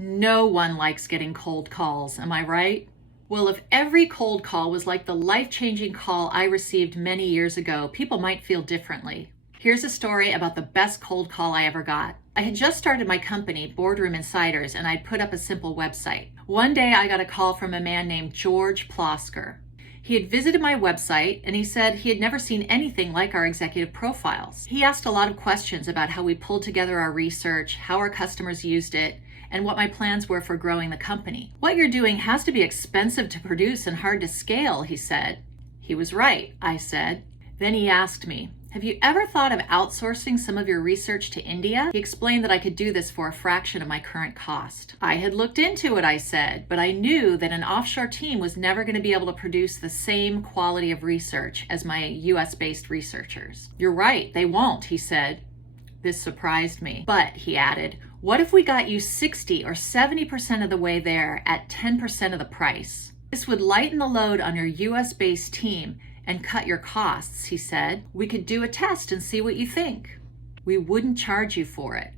No one likes getting cold calls, am I right? Well, if every cold call was like the life-changing call I received many years ago, people might feel differently. Here's a story about the best cold call I ever got. I had just started my company, Boardroom Insiders, and I'd put up a simple website. One day I got a call from a man named George Plosker. He had visited my website and he said he had never seen anything like our executive profiles. He asked a lot of questions about how we pulled together our research, how our customers used it, and what my plans were for growing the company. What you're doing has to be expensive to produce and hard to scale, he said. He was right, I said. Then he asked me, have you ever thought of outsourcing some of your research to India? He explained that I could do this for a fraction of my current cost. I had looked into it, I said, but I knew that an offshore team was never going to be able to produce the same quality of research as my US-based researchers. You're right, they won't, he said. This surprised me. But, he added, what if we got you 60 or 70% of the way there at 10% of the price? This would lighten the load on your US-based team and cut your costs, he said. We could do a test and see what you think. We wouldn't charge you for it.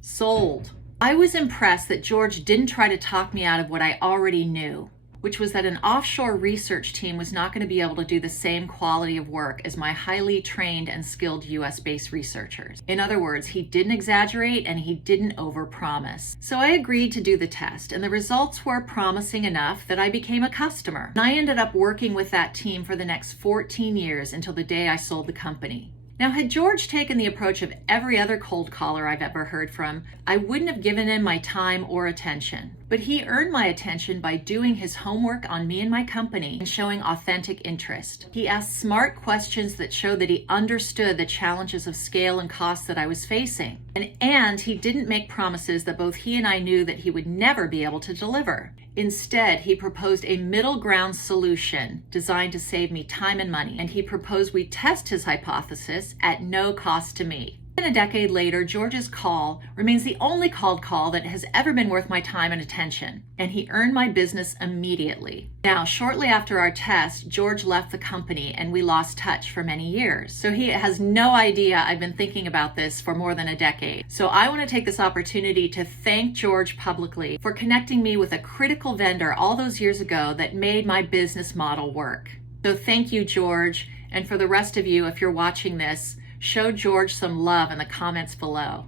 Sold. I was impressed that George didn't try to talk me out of what I already knew, which was that an offshore research team was not going to be able to do the same quality of work as my highly trained and skilled US-based researchers. In other words, he didn't exaggerate and he didn't overpromise. So I agreed to do the test, and the results were promising enough that I became a customer. And I ended up working with that team for the next 14 years until the day I sold the company. Now, had George taken the approach of every other cold caller I've ever heard from, I wouldn't have given him my time or attention. But he earned my attention by doing his homework on me and my company and showing authentic interest. He asked smart questions that showed that he understood the challenges of scale and cost that I was facing. And he didn't make promises that both he and I knew that he would never be able to deliver. Instead, he proposed a middle ground solution designed to save me time and money, and he proposed we test his hypothesis at no cost to me. And a decade later, George's call remains the only cold call that has ever been worth my time and attention, and he earned my business immediately. Now, shortly after our test, George left the company and we lost touch for many years. So he has no idea I've been thinking about this for more than a decade. So I want to take this opportunity to thank George publicly for connecting me with a critical vendor all those years ago that made my business model work. So thank you, George, and for the rest of you, if you're watching this, show George some love in the comments below.